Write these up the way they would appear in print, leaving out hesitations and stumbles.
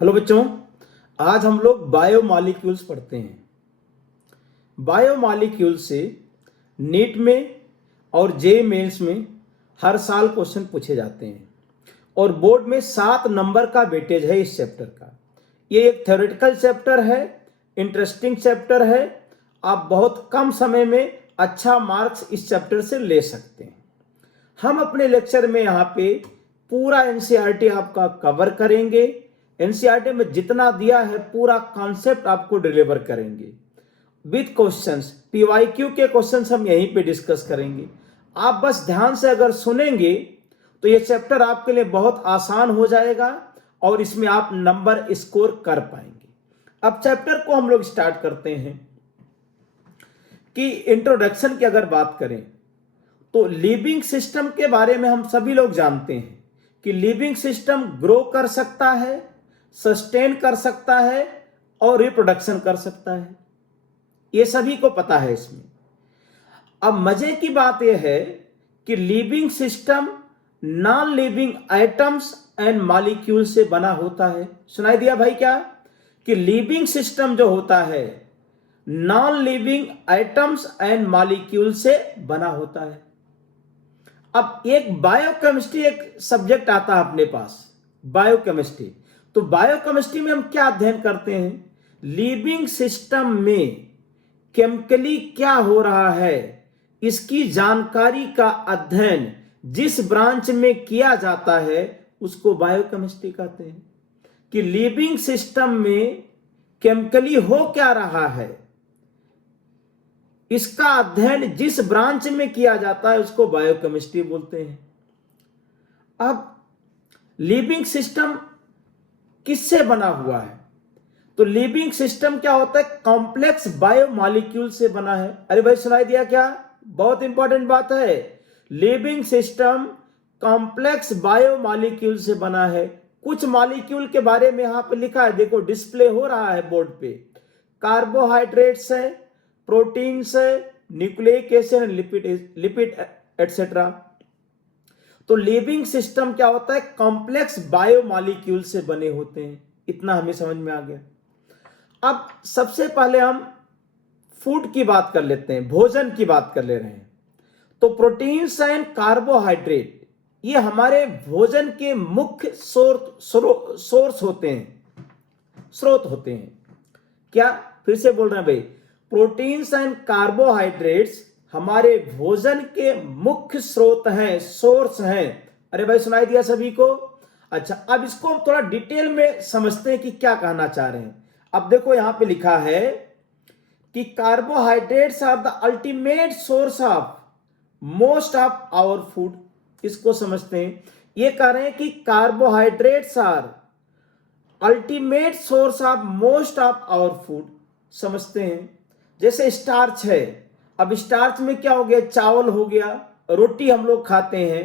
Hello बच्चों, आज हम लोग बायोमॉलिक्यूल्स पढ़ते हैं। बायोमॉलिक्यूल से नीट में और जे मेंस में हर साल क्वेश्चन पूछे जाते हैं और बोर्ड में 7 नंबर का वेटेज है इस चैप्टर का। ये एक थ्योरेटिकल चैप्टर है, इंटरेस्टिंग चैप्टर है। आप बहुत कम समय में अच्छा मार्क्स इस चैप्टर से ले सकते हैं। हम अपने लेक्चर में यहाँ पे पूरा एनसीईआरटी आपका कवर करेंगे। एनसीईआरटी में जितना दिया है पूरा कॉन्सेप्ट आपको डिलीवर करेंगे विद क्वेश्चंस। पीवाईक्यू के क्वेश्चंस हम यहीं पे डिस्कस करेंगे। आप बस ध्यान से अगर सुनेंगे तो ये चैप्टर आपके लिए बहुत आसान हो जाएगा और इसमें आप नंबर स्कोर कर पाएंगे। अब चैप्टर को हम लोग स्टार्ट करते हैं कि इंट्रोडक्शन की अगर बात करें तो लिविंग सिस्टम के बारे में हम सभी लोग जानते हैं कि लिविंग सिस्टम ग्रो कर सकता है, सस्टेन कर सकता है और रिप्रोडक्शन कर सकता है। ये सभी को पता है इसमें। अब मजे की बात यह है कि living system non living items and molecule से बना होता है। सुनाई दिया भाई क्या? कि लिविंग सिस्टम जो होता है non living items and molecule से बना होता है। अब एक बायोकेमिस्ट्री एक सब्जेक्ट आता है अपने पास, बायोकेमिस्ट्री। तो बायोकेमिस्ट्री में हम क्या अध्ययन करते हैं? लिविंग सिस्टम में केमिकली क्या हो रहा है इसकी जानकारी का अध्ययन जिस ब्रांच में किया जाता है उसको बायोकेमिस्ट्री कहते हैं। कि लिविंग सिस्टम में केमिकली हो क्या रहा है इसका अध्ययन जिस ब्रांच में किया जाता है उसको बायोकेमिस्ट्री बोलते हैं। अब लिविंग सिस्टम किससे बना हुआ है? तो लिविंग सिस्टम क्या होता है? कॉम्प्लेक्स बायोमॉलिक्यूल से बना है। अरे भाई सुनाई दिया क्या? बहुत इंपॉर्टेंट बात है। लिविंग सिस्टम कॉम्प्लेक्स बायोमॉलिक्यूल से बना है। कुछ मॉलिक्यूल के बारे में यहां पे लिखा है, देखो डिस्प्ले हो रहा है बोर्ड पे। कार्बोहाइड्रेट्स है, प्रोटीन्स है, न्यूक्लिक एसिड, लिपिड एटसेट्रा। तो लिविंग सिस्टम क्या होता है? कॉम्प्लेक्स बायोमॉलिक्यूल से बने होते हैं। इतना हमें समझ में आ गया। अब सबसे पहले हम फूड की बात कर लेते हैं, भोजन की बात कर ले रहे हैं। तो प्रोटीन्स एंड कार्बोहाइड्रेट ये हमारे भोजन के मुख्य सोर्स होते हैं, स्रोत होते हैं। क्या? फिर से बोल रहे हैं भाई, प्रोटीन्स एंड कार्बोहाइड्रेट्स हमारे भोजन के मुख्य स्रोत हैं, सोर्स हैं। अरे भाई सुनाई दिया सभी को? अच्छा, अब इसको हम थोड़ा डिटेल में समझते हैं कि क्या कहना चाह रहे हैं। अब देखो यहां पे लिखा है कि carbohydrates are the ultimate source of most of our food. इसको समझते हैं। ये कह रहे हैं कि carbohydrates are ultimate source of most of our food. समझते हैं। जैसे स्टार्च है, अब स्टार्च में क्या हो गया? चावल हो गया, रोटी हम लोग खाते हैं,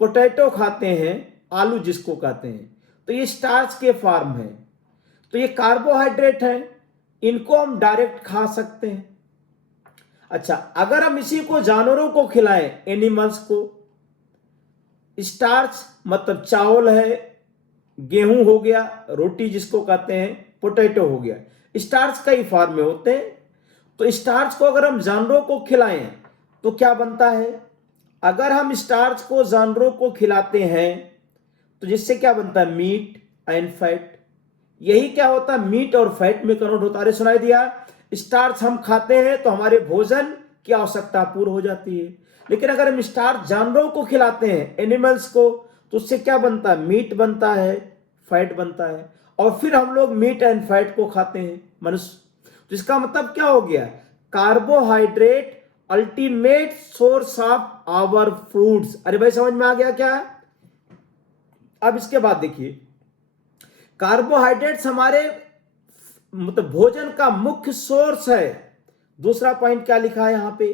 पोटैटो खाते हैं, आलू जिसको कहते हैं, तो ये स्टार्च के फॉर्म है। तो ये कार्बोहाइड्रेट है, इनको हम डायरेक्ट खा सकते हैं। अच्छा, अगर हम इसी को जानवरों को खिलाएं, एनिमल्स को, स्टार्च मतलब चावल है, गेहूं हो गया, रोटी जिसको कहते हैं, पोटैटो हो गया, स्टार्च कई फॉर्म में होते हैं। तो स्टार्च को अगर हम जानवरों को खिलाएं तो क्या बनता है? अगर हम स्टार्च को जानवरों को खिलाते हैं तो जिससे क्या बनता है? Meat and fat. यही क्या होता है? मीट और फैट में कन्वर्ट होता है। अरे सुनाई दिया? स्टार्च हम खाते हैं तो हमारे भोजन की आवश्यकता पूर्ण हो जाती है। लेकिन अगर हम स्टार्च जानवरों को खिलाते हैं, एनिमल्स को, तो उससे क्या बनता है? मीट बनता है, फैट बनता है, और फिर हम लोग मीट एंड फैट को खाते हैं मनुष्य। तो इसका मतलब क्या हो गया? Carbohydrate ultimate source of our foods. अरे भाई समझ में आ गया क्या? अब इसके बाद देखिए, कार्बोहाइड्रेट्स हमारे मतलब भोजन का मुख्य सोर्स है। दूसरा पॉइंट क्या लिखा है यहां पे?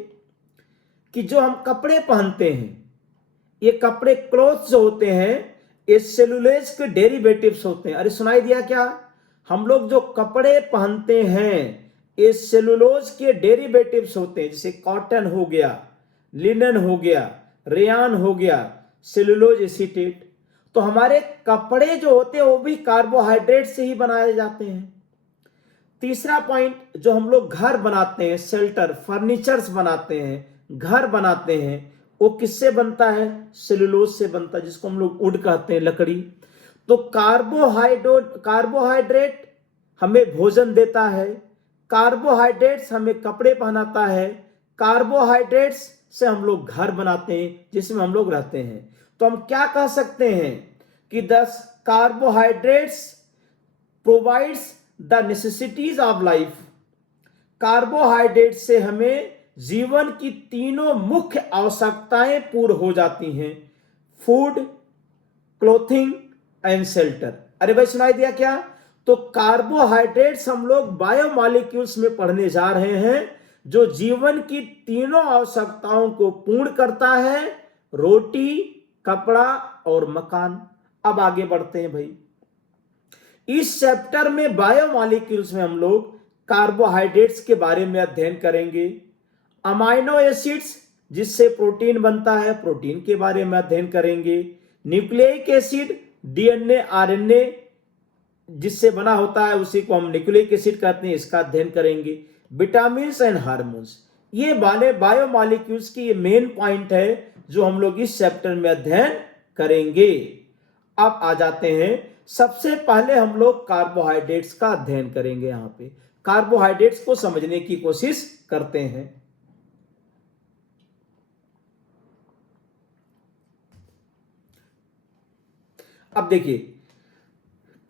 कि जो हम कपड़े पहनते हैं, ये कपड़े क्लोथ्स जो होते हैं ये सेलुलोज के डेरिवेटिव्स होते हैं। अरे सुनाई दिया क्या? हम लोग जो कपड़े पहनते हैं ये सेलुलोज के डेरिवेटिव्स होते हैं। जैसे कॉटन हो गया, लिनन हो गया, रेयान हो गया, सेलुलोज एसीटेट। तो हमारे कपड़े जो होते हैं वो भी कार्बोहाइड्रेट से ही बनाए जाते हैं। तीसरा पॉइंट, जो हम लोग घर बनाते हैं, शेल्टर, फर्नीचर्स बनाते हैं, घर बनाते हैं, वो किससे बनता है? सेलुलोज से बनता है, जिसको हम लोग वुड कहते हैं, लकड़ी। तो कार्बोहाइड्रेट हमें भोजन देता है, कार्बोहाइड्रेट्स हमें कपड़े पहनाता है, कार्बोहाइड्रेट्स से हम लोग घर बनाते हैं जिसमें हम लोग रहते हैं। तो हम क्या कह सकते हैं कि 10 carbohydrates provides the necessities of life. Carbohydrate से हमें जीवन की तीनों मुख्य आवश्यकताएं पूर्ण हो जाती हैं, फूड, क्लोथिंग एंड शेल्टर। अरे भाई सुनाई दिया क्या? तो कार्बोहाइड्रेट्स हम लोग बायोमॉलिक्यूल्स में पढ़ने जा रहे हैं, जो जीवन की तीनों आवश्यकताओं को पूर्ण करता है, रोटी, कपड़ा और मकान। अब आगे बढ़ते हैं भाई। इस चैप्टर में बायोमॉलिक्यूल्स में हम लोग कार्बोहाइड्रेट्स के बारे में अध्ययन करेंगे, अमाइनो एसिड्स जिससे प्रोटीन बनता है, प्रोटीन के बारे में अध्ययन करेंगे, न्यूक्लिक एसिड, डीएनए, आरएनए जिससे बना होता है उसी को हम न्यूक्लिक एसिड कहते हैं, इसका अध्ययन करेंगे, विटामिन एंड हार्मोन्स। ये वाले बायोमॉलिक्यूल्स की ये मेन पॉइंट है जो हम लोग इस चैप्टर में अध्ययन करेंगे। अब आ जाते हैं, सबसे पहले हम लोग कार्बोहाइड्रेट्स का अध्ययन करेंगे। यहां पे कार्बोहाइड्रेट्स को समझने की कोशिश करते हैं। अब देखिए,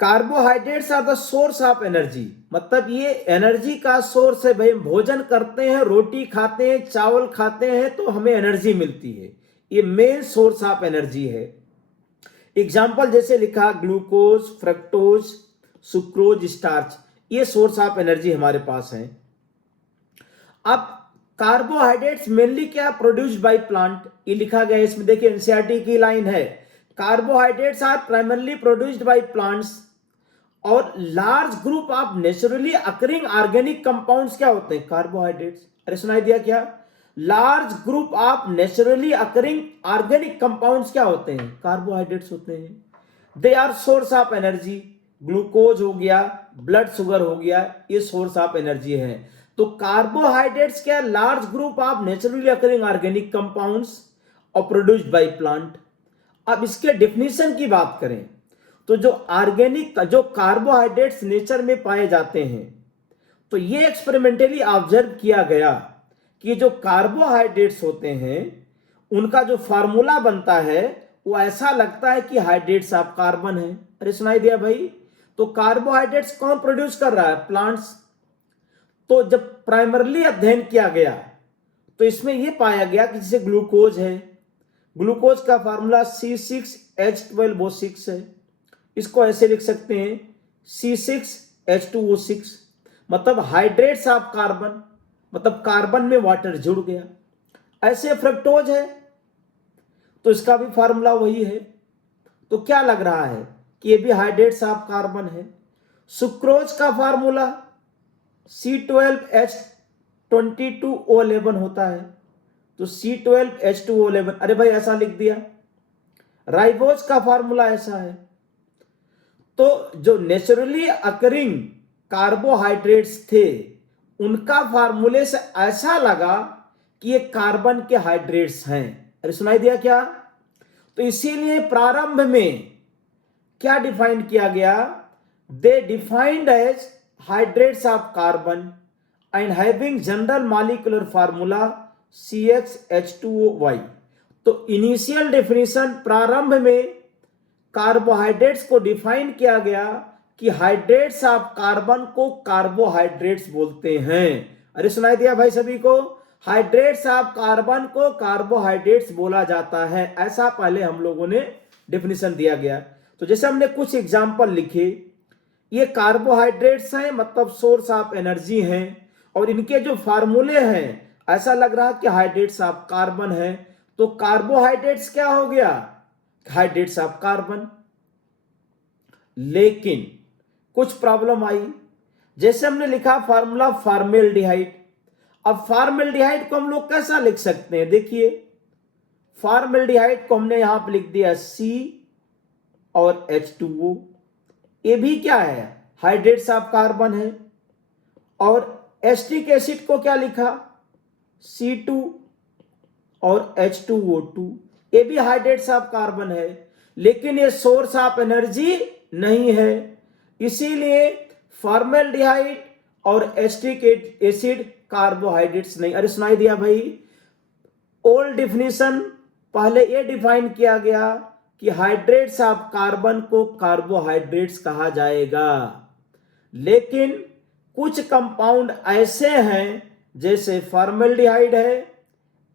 carbohydrates are the source of energy, मतलब ये एनर्जी का सोर्स है भाई। भोजन करते हैं, रोटी खाते हैं, चावल खाते हैं तो हमें एनर्जी मिलती है, ये मेन सोर्स ऑफ एनर्जी है। एग्जाम्पल जैसे लिखा, ग्लूकोज, फ्रक्टोज, सुक्रोज, स्टार्च, ये सोर्स ऑफ एनर्जी हमारे पास है। अब कार्बोहाइड्रेट्स मेनली क्या प्रोड्यूस्ड बाय प्लांट, ये लिखा गया है इसमें, देखिए एनसीईआरटी की लाइन है, carbohydrates are primarily produced by plants और large group of naturally occurring organic compounds क्या होते हैं? कार्बोहाइड्रेट्स। अरे सुनाई दिया क्या? Large group of naturally occurring organic compounds क्या होते हैं? कार्बोहाइड्रेट्स होते हैं। They are source of energy, glucose हो गया, ब्लड शुगर हो गया, ये सोर्स ऑफ एनर्जी है। तो कार्बोहाइड्रेट्स क्या? Large group of naturally occurring organic compounds और प्रोड्यूस्ड बाय प्लांट। अब इसके डेफिनेशन की बात करें तो जो कार्बोहाइड्रेट्स नेचर में पाए जाते हैं, तो ये एक्सपेरिमेंटली ऑब्जर्व किया गया कि जो कार्बोहाइड्रेट्स होते हैं उनका जो फार्मूला बनता है वो ऐसा लगता है कि हाइड्रेट्स ऑफ कार्बन है। अरे सुनाई दिया भाई? तो कार्बोहाइड्रेट्स कौन प्रोड्यूस कर रहा है? प्लांट्स। तो जब प्राइमरली अध्ययन किया गया तो इसमें यह पाया गया कि जैसे ग्लूकोज है, ग्लूकोज का फार्मूला C6H12O6 है, इसको ऐसे लिख सकते हैं C6H2O6, मतलब हाइड्रेट्स ऑफ कार्बन, मतलब कार्बन में वाटर जुड़ गया। ऐसे फ्रक्टोज है तो इसका भी फार्मूला वही है, तो क्या लग रहा है कि ये भी हाइड्रेट्स ऑफ कार्बन है। सुक्रोज का फार्मूला C12H22O11 होता है, तो C12H2O11, अरे भाई ऐसा लिख दिया। राइबोज का फार्मूला ऐसा है। तो जो नेचुरली अकरिंग कार्बोहाइड्रेट्स थे उनका फार्मूले से ऐसा लगा कि ये कार्बन के हाइड्रेट्स हैं। अरे सुनाई दिया क्या? तो इसीलिए प्रारंभ में क्या डिफाइन किया गया? They defined as hydrates of carbon and having general molecular formula CHH2OY। तो इनिशियल डेफिनेशन प्रारंभ में कार्बोहाइड्रेट्स को डिफाइन किया गया कि हाइड्रेट्स ऑफ कार्बन को कार्बोहाइड्रेट्स बोलते हैं। अरे सुनाई दिया भाई सभी को? हाइड्रेट्स ऑफ कार्बन को कार्बोहाइड्रेट्स बोला जाता है, ऐसा पहले हम लोगों ने डेफिनेशन दिया गया। तो जैसे हमने कुछ एग्जाम्पल लिखे, ये कार्बोहाइड्रेट्स हैं, मतलब सोर्स ऑफ एनर्जी हैं, और इनके जो फार्मूले हैं ऐसा लग रहा कि हाइड्रेट्स ऑफ कार्बन है। तो कार्बोहाइड्रेट्स क्या हो गया? Hydrates of carbon. लेकिन कुछ प्रॉब्लम आई, जैसे हमने लिखा फार्मूला फॉर्मेल्डिहाइड। अब फॉर्मेल्डिहाइड को हम लोग कैसा लिख सकते हैं? देखिए, फॉर्मेल्डिहाइड को हमने यहां पर लिख दिया और H2O, ये भी क्या है, हाइड्रेट्स ऑफ कार्बन है। और एसिटिक एसिड को क्या लिखा, C2 और H2O2, ये भी हाइड्रेट्स ऑफ कार्बन है, लेकिन ये सोर्स ऑफ एनर्जी नहीं है। इसीलिए फॉर्मेल्डिहाइड और एसिटिक एसिड कार्बोहाइड्रेट्स नहीं। अरे सुनाई दिया भाई, ओल्ड डिफिनीशन पहले ये डिफाइन किया गया कि हाइड्रेट्स ऑफ कार्बन को कार्बोहाइड्रेट्स कहा जाएगा, लेकिन कुछ कंपाउंड ऐसे हैं जैसे फॉर्मेल्डिहाइड है,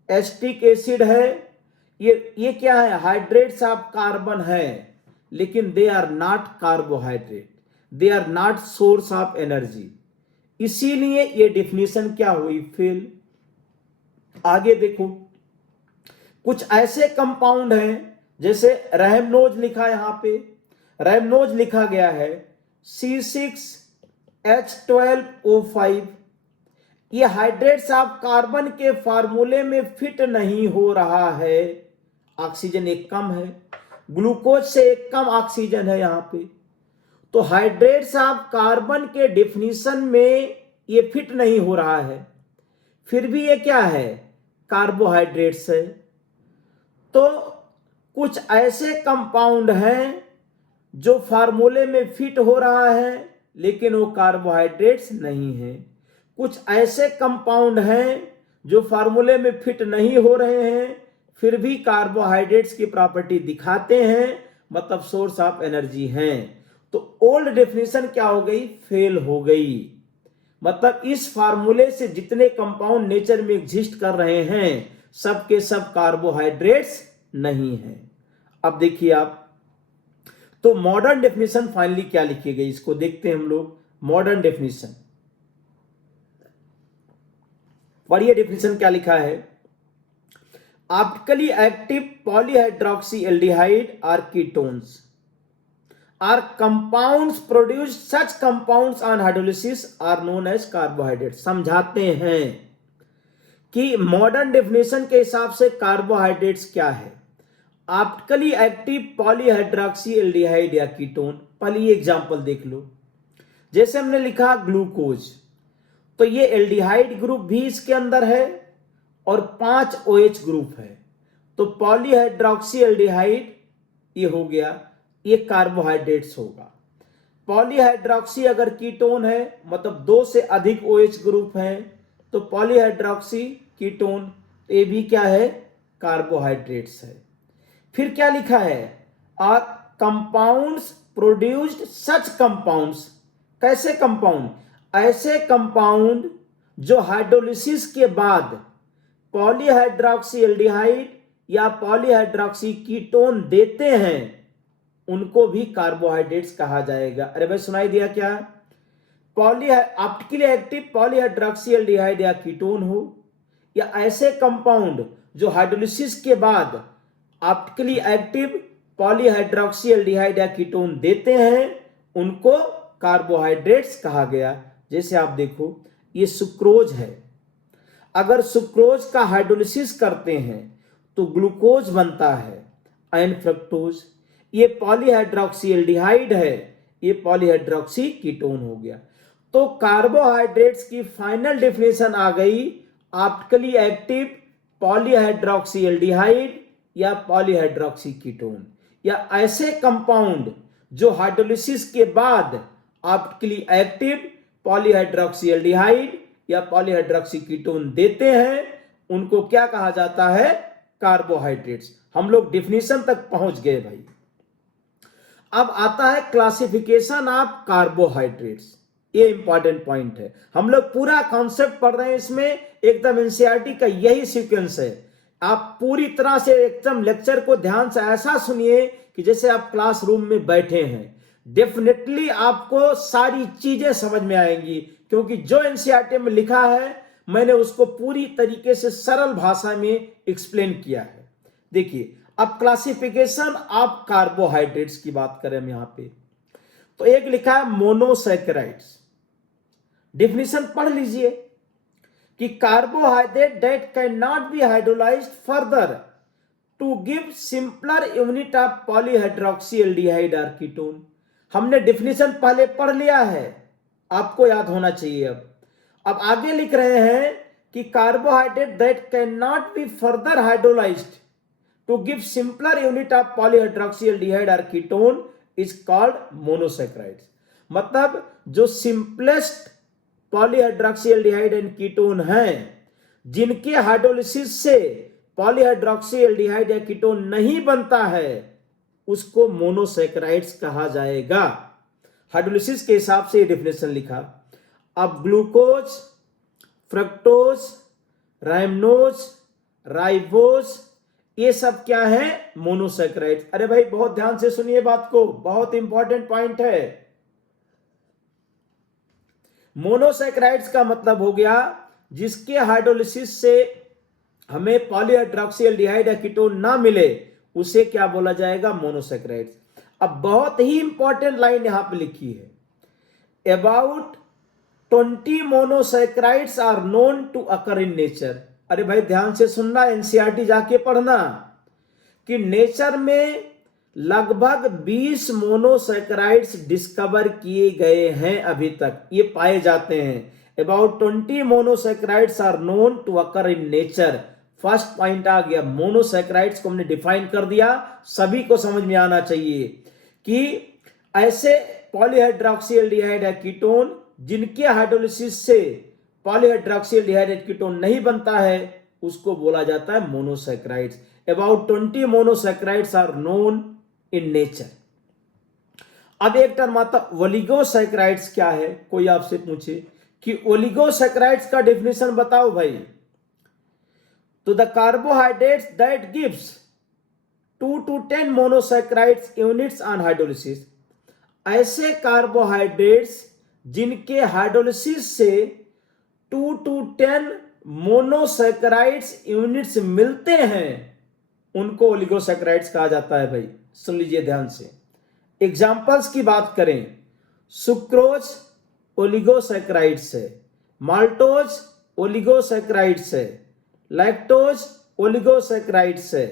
एसिटिक एसिड है, ये क्या है, हाइड्रेट्स ऑफ कार्बन है, लेकिन they are not carbohydrate, they are not source of energy. इसीलिए ये डिफिनीशन क्या हुई, फेल। आगे देखो, कुछ ऐसे कंपाउंड हैं जैसे रैमनोज लिखा है, यहां पे रैमनोज लिखा गया है C6H12O5, ये हाइड्रेट्स ऑफ कार्बन के फार्मूले में फिट नहीं हो रहा है, ऑक्सीजन एक कम है, ग्लूकोज से एक कम ऑक्सीजन है यहां पे, तो हाइड्रेट्स ऑफ कार्बन के डिफिनीशन में ये फिट नहीं हो रहा है, फिर भी ये क्या है, कार्बोहाइड्रेट्स है। तो कुछ ऐसे कंपाउंड हैं जो फार्मूले में फिट हो रहा है लेकिन वो कार्बोहाइड्रेट्स नहीं है, कुछ ऐसे कंपाउंड हैं जो फार्मूले में फिट नहीं हो रहे हैं फिर भी कार्बोहाइड्रेट्स की प्रॉपर्टी दिखाते हैं, मतलब सोर्स ऑफ एनर्जी हैं। तो ओल्ड डेफिनेशन क्या हो गई, फेल हो गई। मतलब इस फार्मूले से जितने कंपाउंड नेचर में एग्जिस्ट कर रहे हैं सबके सब कार्बोहाइड्रेट्स नहीं है। अब देखिए आप, तो मॉडर्न डेफिनेशन फाइनली क्या लिखी गई, इसको देखते हैं हम लोग। मॉडर्न डेफिनेशन, पढ़िए डेफिनेशन क्या लिखा है। Optically active polyhydroxy aldehyde or ketones or compounds produce, such compounds on hydrolysis are known as carbohydrate. समझाते हैं कि मॉडर्न डेफिनेशन के हिसाब से कार्बोहाइड्रेट्स क्या है। ऑप्टिकली एक्टिव पॉलीहाइड्रोक्सी एल्डिहाइड या कीटोन, पहले एग्जांपल देख लो। जैसे हमने लिखा ग्लूकोज, तो ये एल्डिहाइड ग्रुप भी इसके अंदर है और 5 OH ग्रुप है, तो पॉलीहाइड्रोक्सी एल्डिहाइड ये हो गया, ये कार्बोहाइड्रेट्स होगा। पॉलीहाइड्रोक्सी अगर कीटोन है मतलब 2 से अधिक OH ग्रुप हैं तो पॉलीहाइड्रोक्सी कीटोन, ये भी क्या है, कार्बोहाइड्रेट्स है। फिर क्या लिखा है, or compounds produced such compounds, कैसे कंपाउंड, ऐसे कंपाउंड जो हाइड्रोलिसिस के बाद पॉलीहाइड्रोक्सी एल्डिहाइड या पॉलीहाइड्रोक्सी कीटोन देते हैं उनको भी कार्बोहाइड्रेट्स कहा जाएगा। अरे भाई सुनाई दिया क्या, ऑप्टिकली एक्टिव पॉलीहाइड्रोक्सी एल्डिहाइड या कीटोन हो या ऐसे कंपाउंड जो हाइड्रोलिसिस के बाद ऑप्टिकली एक्टिव पॉलीहाइड्रोक्सी एल्डिहाइड या कीटोन देते हैं उनको कार्बोहाइड्रेट्स कहा गया। जैसे आप देखो ये सुक्रोज है, अगर सुक्रोज का हाइड्रोलिसिस करते हैं तो ग्लूकोज बनता है एन फ्रक्टोज, ये पॉलीहाइड्रोक्सी एल्डिहाइड है, ये पॉलीहाइड्रोक्सी कीटोन हो गया। तो कार्बोहाइड्रेट्स की फाइनल डेफिनेशन आ गई, ऑप्टिकली एक्टिव पॉलीहाइड्रोक्सी एल्डिहाइड या पॉलीहाइड्रोक्सी कीटोन या ऐसे कंपाउंड जो हाइड्रोलिसिस के बाद ऑप्टिकली एक्टिव पॉलीहाइड्रोक्सी एल्डिहाइड या पॉलीहाइड्रोक्सी कीटोन देते हैं उनको क्या कहा जाता है, कार्बोहाइड्रेट्स। हम लोग डिफिनीशन तक पहुंच गए भाई। अब आता है क्लासिफिकेशन ऑफ कार्बोहाइड्रेट्स, ये इंपॉर्टेंट पॉइंट है। हम लोग पूरा कॉन्सेप्ट पढ़ रहे हैं, इसमें एकदम एनसीईआरटी का यही सीक्वेंस है। आप पूरी तरह से एकदम लेक्चर को ध्यान से ऐसा सुनिए कि जैसे आप क्लासरूम में बैठे हैं। डेफिनेटली आपको सारी चीजें समझ में आएंगी क्योंकि जो एनसीईआरटी में लिखा है मैंने उसको पूरी तरीके से सरल भाषा में एक्सप्लेन किया है। देखिए अब क्लासिफिकेशन ऑफ कार्बोहाइड्रेट्स की बात करें हम यहां पे, तो एक लिखा है मोनोसैकेराइड्स। डिफिनीशन पढ़ लीजिए कि carbohydrate that cannot be hydrolysed further to give simpler unit of polyhydroxyaldehyde और कीटोन। हमने डिफिनेशन पहले पढ़ लिया है, आपको याद होना चाहिए। अब आगे लिख रहे हैं कि carbohydrate that cannot be further hydrolysed to give simpler unit of polyhydroxyaldehyde और कीटोन इज कॉल्ड मोनोसैकेराइड्स। मतलब जो सिंपलेस्ट पॉलीहाइड्रोक्सीएल्डिहाइड एंड कीटोन हैं, जिनके हाइड्रोलिसिस से पॉलीहाइड्रोक्सीएल्डिहाइड या कीटोन नहीं बनता है, उसको मोनोसैकेराइड्स कहा जाएगा। हाइड्रोलिसिस के हिसाब से ये डेफिनेशन लिखा। अब ग्लूकोज, फ्रक्टोज, राइमनोज, राइबोज, ये सब क्या है? मोनोसैकेराइड्स। अरे भाई बहुत ध्यान से सुनिए बात को, बहुत इंपॉर्टेंट पॉइंट है। मोनोसैकेराइड्स का मतलब हो गया जिसके हाइड्रोलिसिस से हमें पॉलीहाइड्रोक्सीएल्डिहाइड या कीटोन ना मिले, उसे क्या बोला जाएगा? मोनोसैकेराइड्स। अब बहुत ही इंपॉर्टेंट लाइन यहां पे लिखी है, about 20 monosaccharides are known to occur in nature. अरे भाई ध्यान से सुनना, एनसीईआरटी जाके पढ़ना कि नेचर में लगभग 20 मोनोसैकेराइड्स डिस्कवर किए गए हैं, अभी तक ये पाए जाते हैं। About 20 monosaccharides are known to occur in nature. First point आ गया, मोनोसैकेराइड्स को हमने डिफाइन कर दिया। सभी को समझ में आना चाहिए कि ऐसे पॉलीहाइड्रोक्सीएल्डिहाइड या कीटोन जिनके हाइड्रोलिसिस से पॉलीहाइड्रोक्सीएल्डिहाइड या कीटोन नहीं बनता है, उसको बोला जाता है monosaccharides. About 20 monosaccharides are known in nature. अब एक टर्म आता ओलिगोसैकेराइड्स। क्या है? कोई आपसे पूछे कि ओलिगोसैकेराइड्स का डेफिनेशन बताओ भाई, तो the carbohydrates that gives 2 to 10 monosaccharides units on hydrolysis. ऐसे कार्बोहाइड्रेट्स जिनके हाइड्रोलिसिस से 2 to 10 मोनोसैकेराइड्स यूनिट्स मिलते हैं, उनको ओलिगोसैकेराइड्स कहा जाता है। भाई सुन लीजिए ध्यान से। एग्जांपल्स की बात करें, सुक्रोज ओलिगोसैकेराइड्स है, माल्टोज ओलिगोसैकेराइड्स है, लैक्टोज ओलिगोसैकेराइड्स है।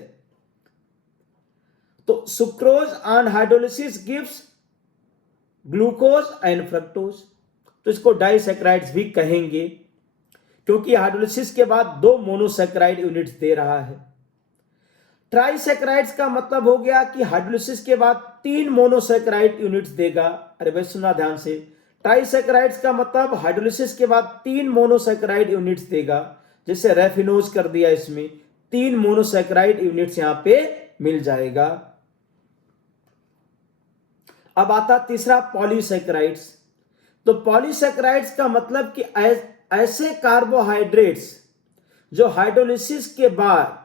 तो sucrose on hydrolysis gives glucose and fructose, तो इसको डाइसैकेराइड्स भी कहेंगे क्योंकि हाइड्रोलिसिस के बाद 2 मोनोसैकेराइड यूनिट्स दे रहा है। ट्राइसैकेराइड्स का मतलब हो गया कि हाइड्रोलिसिस के बाद 3 मोनोसैकेराइड यूनिट्स देगा। अरे भाई सुना ध्यान से, ट्राइसैकेराइड्स का मतलब हाइड्रोलिसिस के बाद 3 मोनोसैकेराइड यूनिट्स देगा। जैसे रेफिनोज कर दिया, इसमें 3 मोनोसैकेराइड यूनिट्स यहां पे मिल जाएगा। अब आता तीसरा पॉलीसैकेराइड्स। तो पॉलीसैकेराइड्स का मतलब कि ऐसे कार्बोहाइड्रेट्स जो हाइड्रोलिसिस के बाद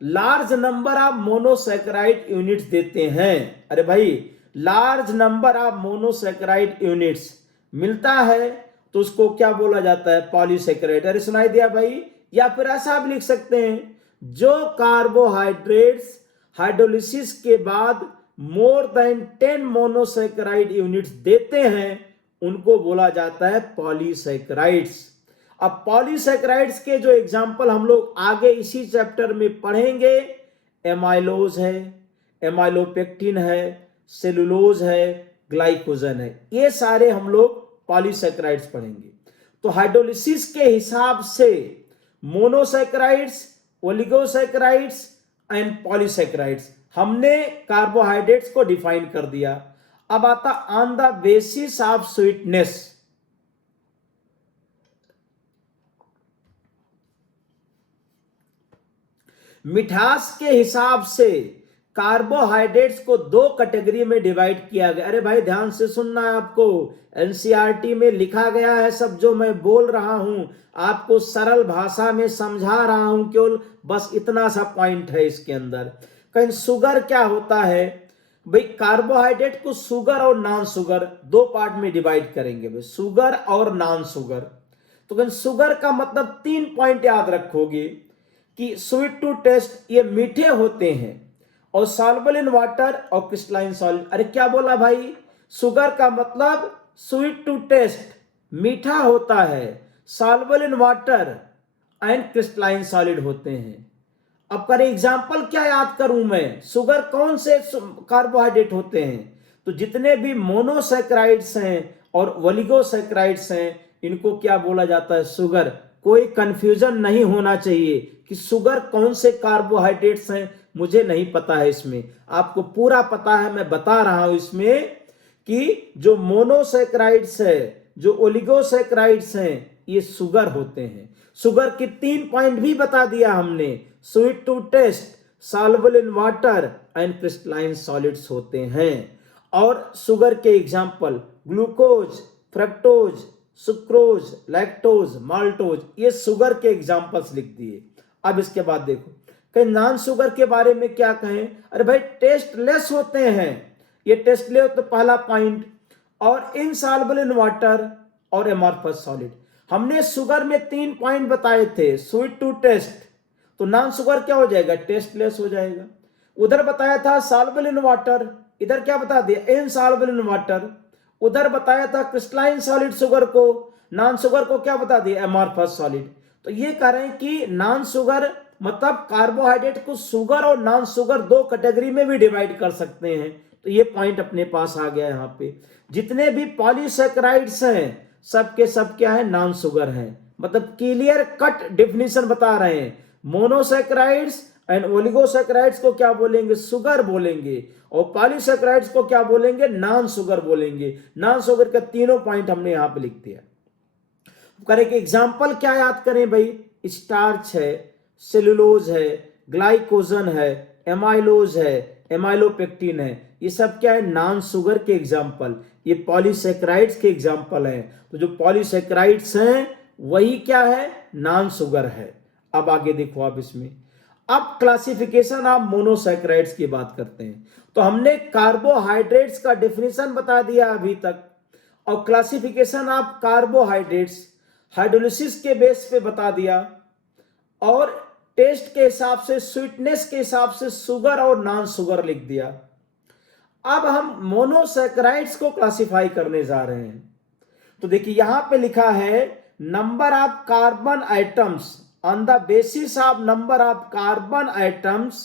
large number of monosaccharide units देते हैं। अरे भाई large number of monosaccharide units मिलता है तो उसको क्या बोला जाता है? पॉलीसैकेराइड। अरे सुनाई दिया भाई? या फिर ऐसा भी लिख सकते हैं, जो कार्बोहाइड्रेट्स हाइड्रोलिसिस के बाद मोर देन 10 मोनोसैकेराइड यूनिट्स देते हैं, उनको बोला जाता है पॉलीसैकेराइड्स। अब पॉलीसैकेराइड्स के जो एग्जाम्पल हम लोग आगे इसी चैप्टर में पढ़ेंगे, एमाइलोज है, एमाइलोपेक्टिन है, सेलुलोज है, ग्लाइकोजन है, ये सारे हम लोग पॉलीसैकेराइड्स पढ़ेंगे। तो हाइड्रोलिसिस के हिसाब से मोनोसैकेराइड्स, ओलिगोसैकेराइड्स एंड पॉलीसैकेराइड्स हमने कार्बोहाइड्रेट्स को डिफाइन कर दिया। अब आता on the basis of sweetness. मिठास के हिसाब से कार्बोहाइड्रेट्स को 2 कैटेगरी में डिवाइड किया गया। अरे भाई ध्यान से सुनना है, आपको एनसीईआरटी में लिखा गया है सब जो मैं बोल रहा हूं, आपको सरल भाषा में समझा रहा हूं, केवल बस इतना सा पॉइंट है इसके अंदर। कहीं शुगर क्या होता है भाई? कार्बोहाइड्रेट को शुगर और नॉन शुगर 2 पार्ट में डिवाइड करेंगे भाई, शुगर और नॉन शुगर। तो कहीं शुगर का मतलब 3 पॉइंट याद रखोगे कि स्वीट टू टेस्ट, ये मीठे होते हैं, और सॉल्युबल इन वाटर और क्रिस्टलाइन सॉलिड। अरे क्या बोला भाई? शुगर का मतलब स्वीट टू टेस्ट, मीठा होता है, soluble in water and crystalline solid होते हैं। अब करें एग्जाम्पल, क्या याद करूं मैं, शुगर कौन से कार्बोहाइड्रेट होते हैं? तो जितने भी मोनोसैकेराइड्स हैं और ओलिगोसैकेराइड्स हैं, इनको क्या बोला जाता है? शुगर। कोई कंफ्यूजन नहीं होना चाहिए कि शुगर कौन से कार्बोहाइड्रेट्स हैं, मुझे नहीं पता है, इसमें आपको पूरा पता है। मैं बता रहा हूं इसमें कि जो मोनोसैकेराइड्स है, जो ओलिगोसैकेराइड्स हैं, ये शुगर होते हैं। शुगर की 3 पॉइंट भी बता दिया हमने, sweet to taste, soluble in water and crystalline solids होते हैं। और शुगर के example glucose, fructose, sucrose, lactose, maltose, ये शुगर के एग्जाम्पल्स लिख दिए। अब इसके बाद देखो, कहीं नॉन शुगर के बारे में क्या कहें? अरे भाई टेस्टलेस होते हैं, ये टेस्टलेस तो पहला पॉइंट, और इनसॉल्युबल इन वाटर और एमॉर्फस सॉलिड। हमने शुगर में 3 पॉइंट बताए थे, स्वीट टू टेस्ट, तो नॉन शुगर क्या हो जाएगा? टेस्टलेस हो जाएगा। उधर बताया था सॉल्युबल इन वाटर, इधर क्या बता दिया? Insoluble in water. उधर बताया था क्रिस्टलाइन सॉलिड शुगर को, नॉन शुगर को क्या बता दिया? Amorphous solid. तो ये कह रहे हैं कि नॉन शुगर मतलब कार्बोहाइड्रेट को शुगर और नॉन शुगर 2 कैटेगरी में भी डिवाइड कर सकते हैं। तो ये पॉइंट अपने पास आ गया यहाँ पे। जितने भी पॉलीसैकेराइड्स हैं, सब के सब क्या है? नॉन शुगर हैं। मतलब क्लियर कट डेफिनेशन बता रहे हैं। मोनोसैकेराइड्स एंड ओलिगोसैकेराइड्स को क्या बोलेंगे? शुगर बोलेंगे। और पॉलीसैकेराइड्स को क्या बोलेंगे? नॉन शुगर बोलेंगे। नॉन शुगर के तीनों पॉइंट हमने यहां पे लिख दिया। करें कि एग्जाम्पल क्या याद करें भाई? स्टार्च है, सेलुलोज है, ग्लाइकोजन है, एमाइलोज है, एमाइलोपेक्टिन है, ये सब क्या है? नॉन शुगर के एग्जाम्पल। ये पॉलीसैकेराइड्स के एग्जाम्पल हैं। तो जो पॉलीसैकेराइड्स हैं वही क्या है? नॉन शुगर है। अब आगे देखो आप इसमें, अब क्लासिफिकेशन ऑफ मोनोसैकेराइड्स की बात करते हैं। तो हमने कार्बोहाइड्रेट्स का डेफिनेशन बता दिया अभी तक, और क्लासिफिकेशन ऑफ कार्बोहाइड्रेट्स हाइड्रोलिसिस के बेस पे बता दिया, और टेस्ट के हिसाब से, स्वीटनेस के हिसाब से शुगर और नॉन शुगर लिख दिया। अब हम मोनोसैकेराइड्स को क्लासिफाई करने जा रहे हैं। तो देखिए यहां पे लिखा है number of carbon atoms on the basis of number of carbon atoms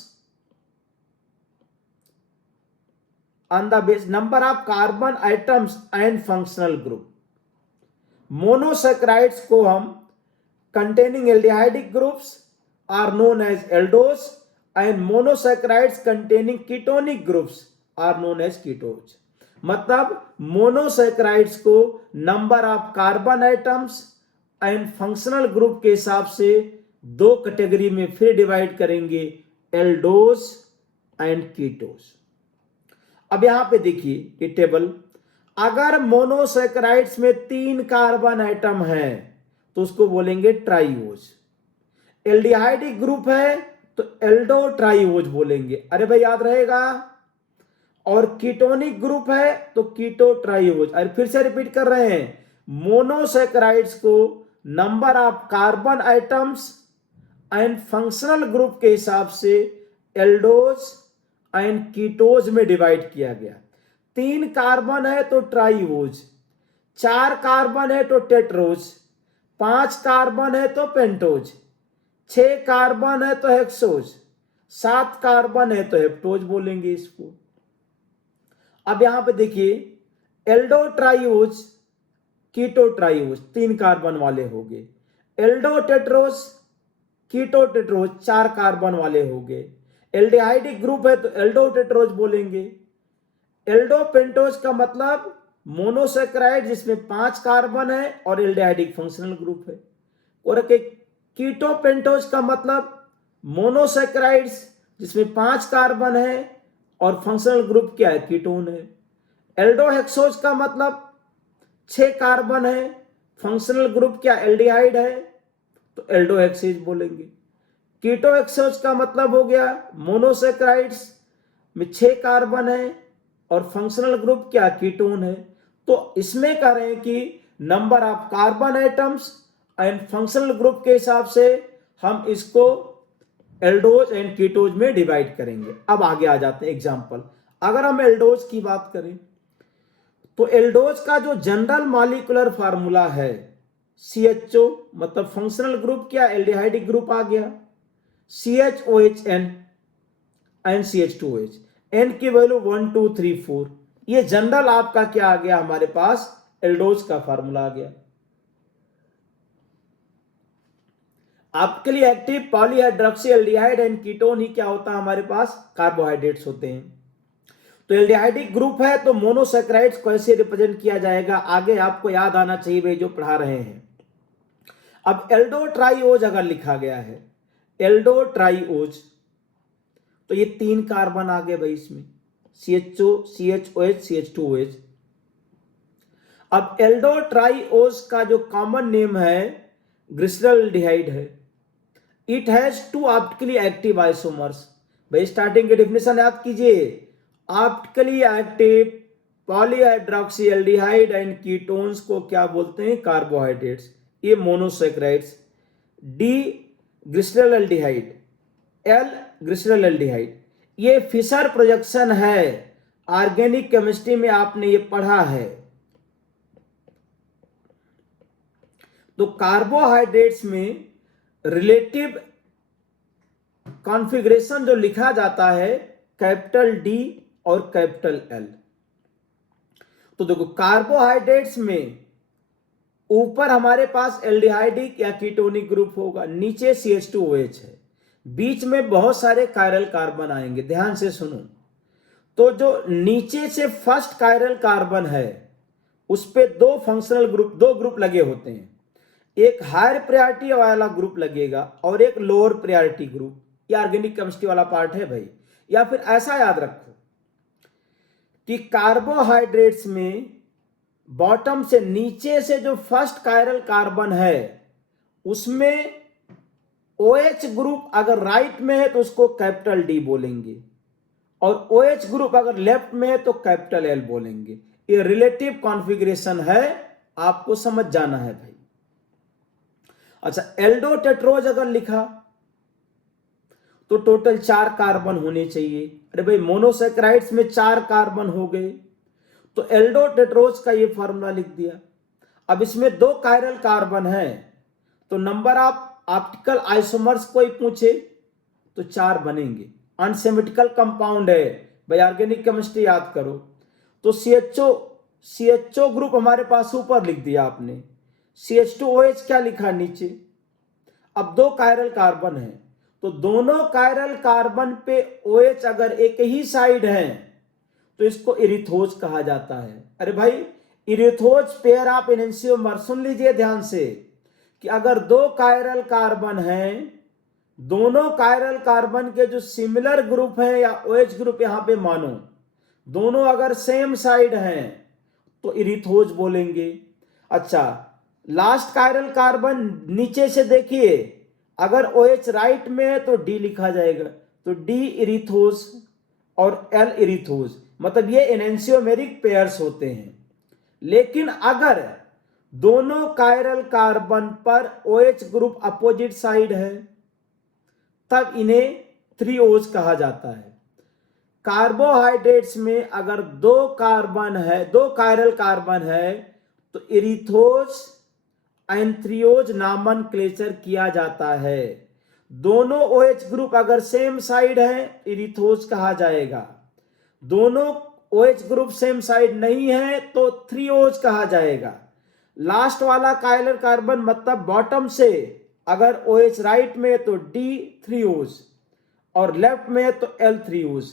on the base number of carbon atoms and functional group. Monosaccharides को हम containing aldehydic groups are known as aldose, and monosaccharides containing ketonic groups are known as ketose. मतलब monosaccharides को number of carbon atoms and functional group के हिसाब से 2 category में फिर divide करेंगे, एल्डोज एंड कीटोज। अब यहां पे देखिए ये टेबल, अगर मोनोसैकेराइड्स में 3 कार्बन आइटम है तो उसको बोलेंगे ट्राइओज। एल्डिहाइडिक ग्रुप है तो एल्डो ट्राइओज बोलेंगे। अरे भाई याद रहेगा। और कीटोनिक ग्रुप है तो कीटो ट्राइओज। अरे फिर से रिपीट कर रहे हैं, मोनोसैकेराइड्स को number of carbon atoms and functional group के हिसाब से एल्डोज एंड कीटोज में डिवाइड किया गया। 3 कार्बन है तो ट्राइओज, 4 कार्बन है तो टेट्रोज, 5 कार्बन है तो पेंटोज, 6 कार्बन है तो हेक्सोज, 7 कार्बन है तो हेप्टोज बोलेंगे इसको। अब यहां पे देखिए एल्डो ट्राइओज, कीटो ट्राइओज 3 कार्बन वाले हो गए, एल्डो टेट्रोज, कीटो टेट्रोज 4 कार्बन वाले हो गए। एल्डिहाइडिक ग्रुप है तो एल्डो टेट्रोज बोलेंगे। एल्डो पेंटोज का मतलब मोनोसैकेराइड जिसमें 5 कार्बन है और एल्डिहाइडिक फंक्शनल ग्रुप है। और कीटो पेंटोज का मतलब मोनोसैकेराइड्स जिसमें 5 कार्बन है और फंक्शनल ग्रुप क्या है? कीटोन है। एल्डोहेक्सोज का मतलब 6 कार्बन है, फंक्शनल ग्रुप क्या? एल्डिहाइड है, तो एल्डोहेक्सेज बोलेंगे। कीटोहेक्सोज का मतलब हो गया मोनोसैकेराइड्स में 6 कार्बन है और फंक्शनल ग्रुप क्या? कीटोन है। तो इसमें कह रहे हैं कि number of carbon atoms and functional group के हिसाब से हम इसको एल्डोज एंड कीटोज में डिवाइड करेंगे। अब आगे आ जाते हैं एग्जांपल। अगर हम एल्डोज की बात करें तो एल्डोज का जो जनरल मॉलिक्यूलर फार्मूला है CHO, मतलब फंक्शनल ग्रुप क्या? एल्डिहाइडिक ग्रुप आ गया। CHOHN एंड CH2OH, N की वैल्यू 1 2 3 4। ये जनरल आपका क्या आ गया, हमारे पास एल्डोज का फार्मूला आ गया। आपके लिए active polyhydroxy aldehyde and ketone ही क्या होता है, हमारे पास कार्बोहाइड्रेट्स होते हैं। तो एल्डिहाइडिक ग्रुप है तो मोनोसैकेराइड्स को ऐसे रिप्रेजेंट किया जाएगा, आगे आपको याद आना चाहिए भाई जो पढ़ा रहे हैं। अब एल्डो ट्राईओज अगर लिखा गया है, एल्डो ट्राईओज, तो ये 3 कार्बन आ गए भाई इसमें, CHO CHOH CH2OH। अब एल्डो ट्राईओज का जो कॉमन नेम है ग्लिसरॉल्डिहाइड है। It has 2 optically active isomers. भाई स्टार्टिंग की डेफिनेशन याद कीजिए, optically active polyhydroxy aldehyde and ketones को क्या बोलते हैं, कार्बोहाइड्रेट्स। ये monosaccharides, D glyceraldehyde, L glyceraldehyde. ये फिशर प्रोजेक्शन है, ऑर्गेनिक केमिस्ट्री में आपने ये पढ़ा है। तो कार्बोहाइड्रेट्स में रिलेटिव कॉन्फ़िगरेशन जो लिखा जाता है कैपिटल डी और कैपिटल एल। तो देखो कार्बोहाइड्रेट्स में ऊपर हमारे पास एल्डिहाइडिक या कीटोनिक ग्रुप होगा, नीचे CH2OH है, बीच में बहुत सारे कायरल कार्बन आएंगे, ध्यान से सुनो। तो जो नीचे से फर्स्ट कायरल कार्बन है उस पे 2 फंक्शनल ग्रुप, 2 ग्रुप लगे होते हैं, एक हायर प्रायोरिटी वाला ग्रुप लगेगा और एक लोअर प्रायोरिटी ग्रुप। ये ऑर्गेनिक केमिस्ट्री वाला पार्ट है भाई। या फिर ऐसा याद रखो कि कार्बोहाइड्रेट्स में बॉटम से नीचे से जो फर्स्ट कायरल कार्बन है उसमें OH ग्रुप अगर राइट में है तो उसको कैपिटल डी बोलेंगे, और OH ग्रुप अगर लेफ्ट में है तो कैपिटल एल बोलेंगे। ये रिलेटिव कॉन्फ़िगरेशन है, आपको समझ जाना है भाई। अच्छा, एल्डो टेट्रोज अगर लिखा तो टोटल 4 कार्बन होने चाहिए। अरे भाई मोनोसैकेराइड्स में 4 कार्बन हो गए, तो एल्डो टेट्रोज का ये फॉर्मूला लिख दिया। अब इसमें 2 कायरल कार्बन है, तो नंबर ऑफ ऑप्टिकल आइसोमर्स कोई पूछे तो 4 बनेंगे। अनसिमेट्रिकल कंपाउंड है भाई, ऑर्गेनिक केमिस्ट्री याद करो। तो CHO ग्रुप हमारे पास ऊपर लिख दिया आपने, CH2OH क्या लिखा नीचे। अब 2 कायरल कार्बन है, तो दोनों कायरल कार्बन पे OH अगर एक ही साइड है तो इसको इरिथोज कहा जाता है। अरे भाई इरिथोज पेयर ऑफ एनेंशियोमर, सुन लीजिए ध्यान से कि अगर 2 कायरल कार्बन हैं, दोनों कायरल कार्बन के जो सिमिलर ग्रुप हैं या OH ग्रुप यहां पे मानो, दोनों अगर सेम साइड हैं तो इरिथोज बोलेंगे। अच्छा, लास्ट कायरल कार्बन नीचे से देखिए, अगर OH राइट में है तो D लिखा जाएगा, तो D इरिथोज और L इरिथोज, मतलब ये एनेंशियोमेरिक पेयर्स होते हैं। लेकिन अगर दोनों कायरल कार्बन पर OH ग्रुप अपोजिट साइड है तब इन्हें 3 O's कहा जाता है। कार्बोहाइड्रेट्स में अगर 2 कार्बन है, 2 कायरल कार्बन है तो इरिथोज एंथ्रियोज नामनक्लेचर किया जाता है। दोनों OH ग्रुप अगर सेम साइड है इरिथोज कहा जाएगा, दोनों OH ग्रुप सेम साइड नहीं है तो 3 O's कहा जाएगा। लास्ट वाला कायरल कार्बन मतलब बॉटम से अगर OH राइट में है तो D 3 O's और लेफ्ट में है तो L 3 O's।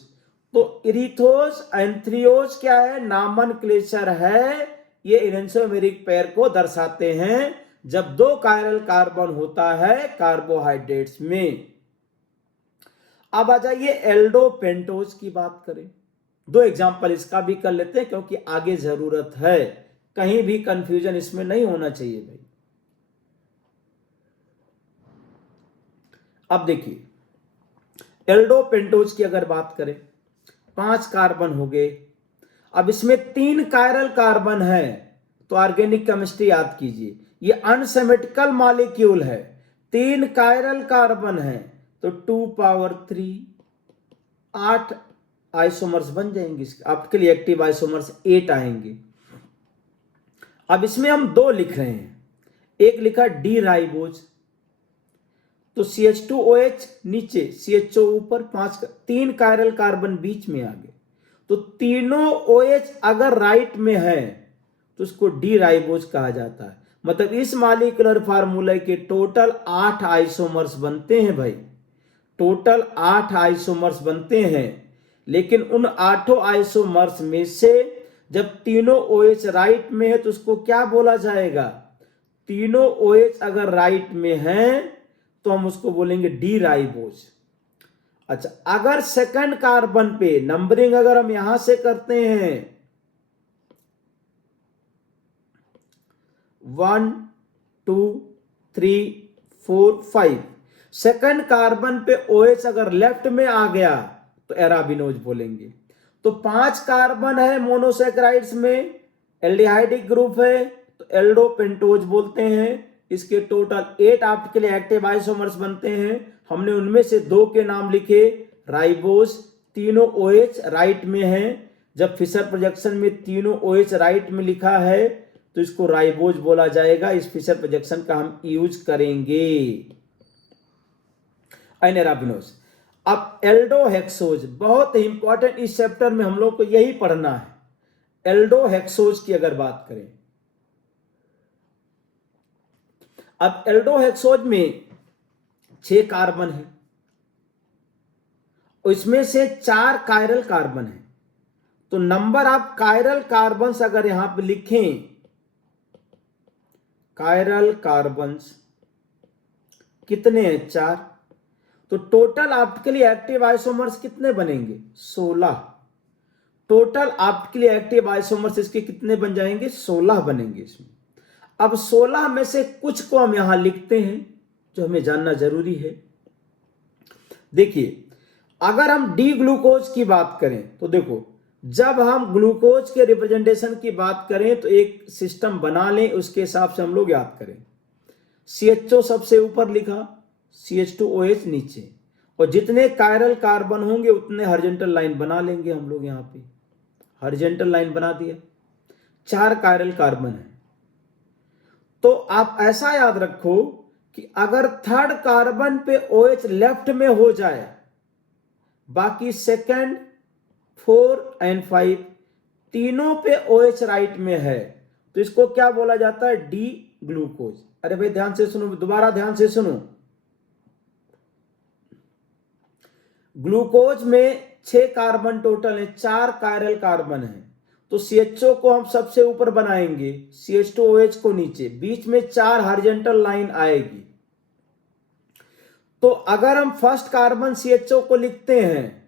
तो इरिथोज एंथ्रियोज क्या है, नामनक्लेचर है, ये एनेंशियोमेरिक पेयर को दर्शाते हैं जब 2 कायरल कार्बन होता है कार्बोहाइड्रेट्स में। अब आ जाइए एल्डो पेंटोज की बात करें। 2 एग्जांपल इसका भी कर लेते हैं क्योंकि आगे जरूरत है, कहीं भी कंफ्यूजन इसमें नहीं होना चाहिए भाई। अब देखिए एल्डो पेंटोज की अगर बात करें, 5 कार्बन हो गए। अब इसमें 3 कायरल कार्बन है, तो ऑर्गेनिक केमिस्ट्री याद कीजिए, ये अनसिमेट्रिकल मॉलिक्यूल है। 3 कायरल कार्बन है तो 2 पावर 3 8 आइसोमर्स बन जाएंगे, ऑप्टिकली एक्टिव आइसोमर्स 8 आएंगे। अब इसमें हम 2 लिख रहे हैं, एक लिखा डी राइबोज, तो CH2OH नीचे, CHO ऊपर, 3 कायरल कार्बन बीच में आ गए। तो तीनों OH अगर राइट में है तो उसको डी राइबोज कहा जाता है। मतलब इस मॉलिक्यूलर फार्मूला के टोटल 8 आइसोमर्स बनते हैं भाई, टोटल 8 आइसोमर्स बनते हैं। लेकिन उन 8 आइसोमर्स में से जब तीनों OH राइट में है तो उसको क्या बोला जाएगा? तीनों OH अगर राइट में हैं तो हम उसको बोलेंगे डी राइबोज। अच्छा, अगर सेकंड कार्बन पे नंबरिंग अगर हम यहां से करते हैं 1 2 3 4 5, सेकंड कार्बन पे OH अगर लेफ्ट में आ गया तो एराबिनोज बोलेंगे। तो 5 कार्बन है मोनोसेक्राइड्स में, एल्डिहाइडिक ग्रुप है तो एल्डोपेंटोज बोलते हैं। इसके टोटल 8 ऑप्टिकली एक्टिव आइसोमर्स बनते हैं। हमने उनमें से 2 के नाम लिखे राइबोज, तीनों OH राइट में हैं। जब फिशर प्रोजेक्शन में तीनों OH राइट में लिखा है तो इसको राइबोज बोला जाएगा। इस फिशर प्रोजेक्शन का हम यूज करेंगे। एराबिनोज। अब एल्डोहेक्सोज बहुत इंपॉर्टेंट, इस चैप्टर में हम लोग को यही पढ़ना है। एल्डोहेक्सोज की अगर बात करें, अब एल्डोहेक्सोज में 6 कार्बन है, इसमें से 4 कायरल कार्बन है। तो नंबर ऑफ कायरल कार्बन अगर यहां पे लिखें, कायरल कार्बन कितने हैं? 4। तो टोटल ऑप्टिकली एक्टिव आइसोमर्स कितने बनेंगे? 16। टोटल ऑप्टिकली एक्टिव आइसोमर्स इसके कितने बन जाएंगे? 16 बनेंगे इसमें। अब 16 में से कुछ को हम यहां लिखते हैं जो हमें जानना जरूरी है। देखिए, अगर हम डी ग्लूकोज की बात करें तो देखो, जब हम ग्लूकोज के रिप्रेजेंटेशन की बात करें तो एक सिस्टम बना लें, उसके हिसाब से हम लोग याद करें। CHO सबसे ऊपर लिखा, CH2OH नीचे, और जितने कायरल कार्बन होंगे उतने हॉरिजॉन्टल लाइन बना लेंगे हम लोग। यहां पे हॉरिजॉन्टल लाइन बना दिया, 4 कायरल कार्बन है। तो आप ऐसा याद रखो कि अगर थर्ड कार्बन पे OH लेफ्ट में हो जाए, बाकी सेकंड 4 और 5 तीनों पे OH राइट में है, तो इसको क्या बोला जाता है? D glucose. अरे भाई ध्यान से सुनो, दोबारा ध्यान से सुनो। ग्लूकोज में 6 कार्बन टोटल है, 4 कायरल कार्बन है। तो CHO को हम सबसे ऊपर बनाएंगे, CH2OH को नीचे, बीच में 4 हॉरिजॉन्टल लाइन आएगी। तो अगर हम फर्स्ट कार्बन CHO को लिखते हैं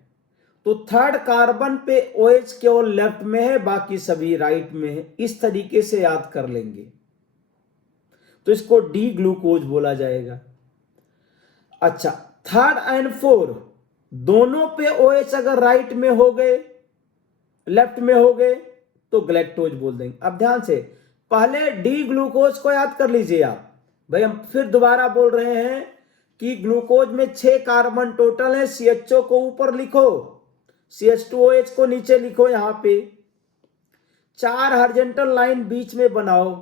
तो थर्ड कार्बन पे OH केवल लेफ्ट में है, बाकी सभी राइट में है। इस तरीके से याद कर लेंगे तो इसको डी ग्लूकोज बोला जाएगा। अच्छा, 3rd और 4 दोनों पे OH अगर राइट में हो गए, लेफ्ट में हो गए तो ग्लैक्टोज बोल देंगे। अब ध्यान से पहले डी ग्लूकोज को याद कर लीजिए आप। भाई हम फिर दोबारा बोल रहे हैं कि ग्लूकोज में 6 कार्बन टोटल है, CHO को ऊपर लिखो, CH2OH को नीचे लिखो, यहां पे 4 हॉरिजॉन्टल लाइन बीच में बनाओ।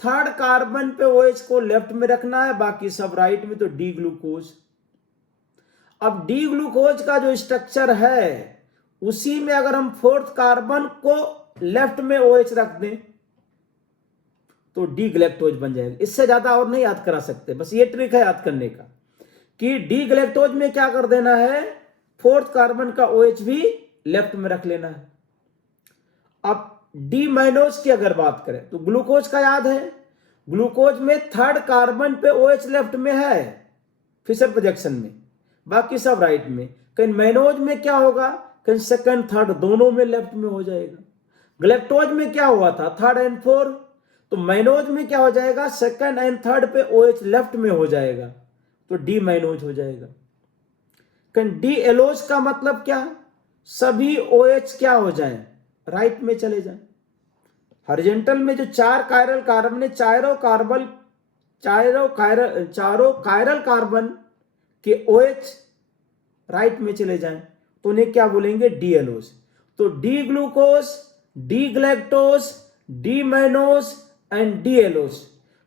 थर्ड कार्बन पे OH को लेफ्ट में रखना है, बाकी सब राइट में, तो डी ग्लूकोज। अब डी ग्लूकोज का जो स्ट्रक्चर है उसी में अगर हम फोर्थ कार्बन को लेफ्ट में OH रख दें तो डी ग्लैक्टोज बन जाएगा। इससे ज्यादा और नहीं याद करा सकते, बस ये ट्रिक है याद करने का कि डी ग्लैक्टोज में क्या कर देना है, फोर्थ कार्बन का OH भी लेफ्ट में रख लेना है। अब डी माइनोज की अगर बात करें तो ग्लूकोज का याद है, ग्लूकोज में थर्ड कार्बन पे OH लेफ्ट में है फिशर प्रोजेक्शन में, बाकी सब राइट में। कहीं माइनोज में क्या होगा, कहीं सेकंड थर्ड दोनों में लेफ्ट में हो जाएगा। ग्लैक्टोज में क्या हुआ था, 3rd और 4, तो माइनोज में क्या हो जाएगा, सेकंड और थर्ड पे OH लेफ्ट में हो जाएगा, तो डी माइनोज हो जाएगा। कहीं डी एलोज का मतलब क्या, सभी OH क्या हो जाएं, राइट में चले जाएं। हॉरिजॉन्टल में जो 4 कायरल कार्बन है, चारों कायरल कार्बन के OH राइट में चले जाएं, तो उन्हें क्या बोलेंगे, डी एलोज। तो D glucose, D galactose, D mannose and D allose,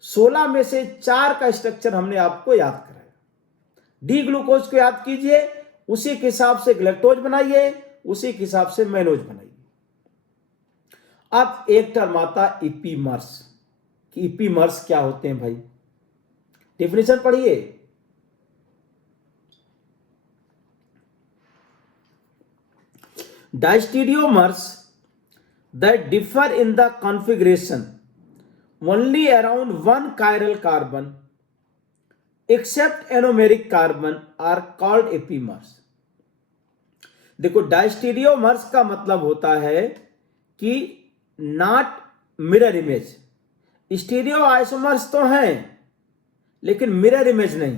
16 में से 4 का स्ट्रक्चर हमने आपको याद कराया। डी ग्लूकोज को याद कीजिए, उसी के हिसाब से ग्लैक्टोज बनाइए, उसी के हिसाब से मैनोज बनाइए। अब एक टर्म आता इपीमर्स कि इपीमर्स क्या होते हैं भाई, डेफिनेशन पढ़िए। Diastereomers that differ in the configuration only around one chiral carbon except anomeric carbon are called epimers। देखो डायस्टीरियोमर्स का मतलब होता है कि not mirror image. Stereo isomers तो हैं लेकिन मिरर इमेज नहीं,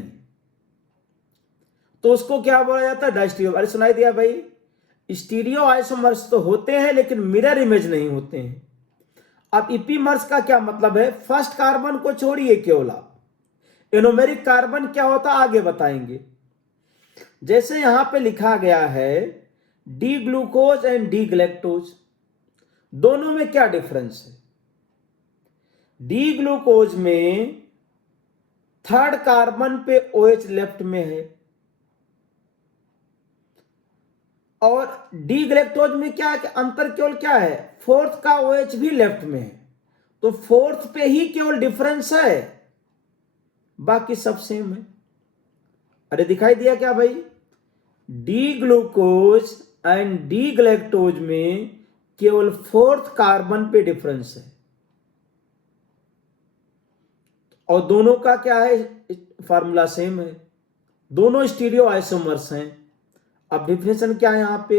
तो उसको क्या बोला जाता है, डायस्टीरियो। अरे सुनाई दिया भाई, स्टीरियो आइसोमर्स तो होते हैं लेकिन मिरर इमेज नहीं होते हैं। अब इपीमर्स का क्या मतलब है, फर्स्ट कार्बन को छोड़िए केवल आप, एनोमेरिक कार्बन क्या होता आगे बताएंगे। जैसे यहां पे लिखा गया है D glucose and D galactose, दोनों में क्या डिफरेंस है। डी ग्लूकोज में थर्ड कार्बन पे OH लेफ्ट में है, और डी ग्लैक्टोज में क्या अंतर केवल क्या है, फोर्थ का OH भी लेफ्ट में है, तो फोर्थ पे ही केवल डिफरेंस है, बाकी सब सेम है। अरे दिखाई दिया क्या भाई, D glucose and D galactose में केवल फोर्थ कार्बन पे डिफरेंस है, और दोनों का क्या है, फार्मूला सेम है, दोनों स्टीरियो आइसोमर्स हैं। अब डिफिनेशन क्या है यहां पे,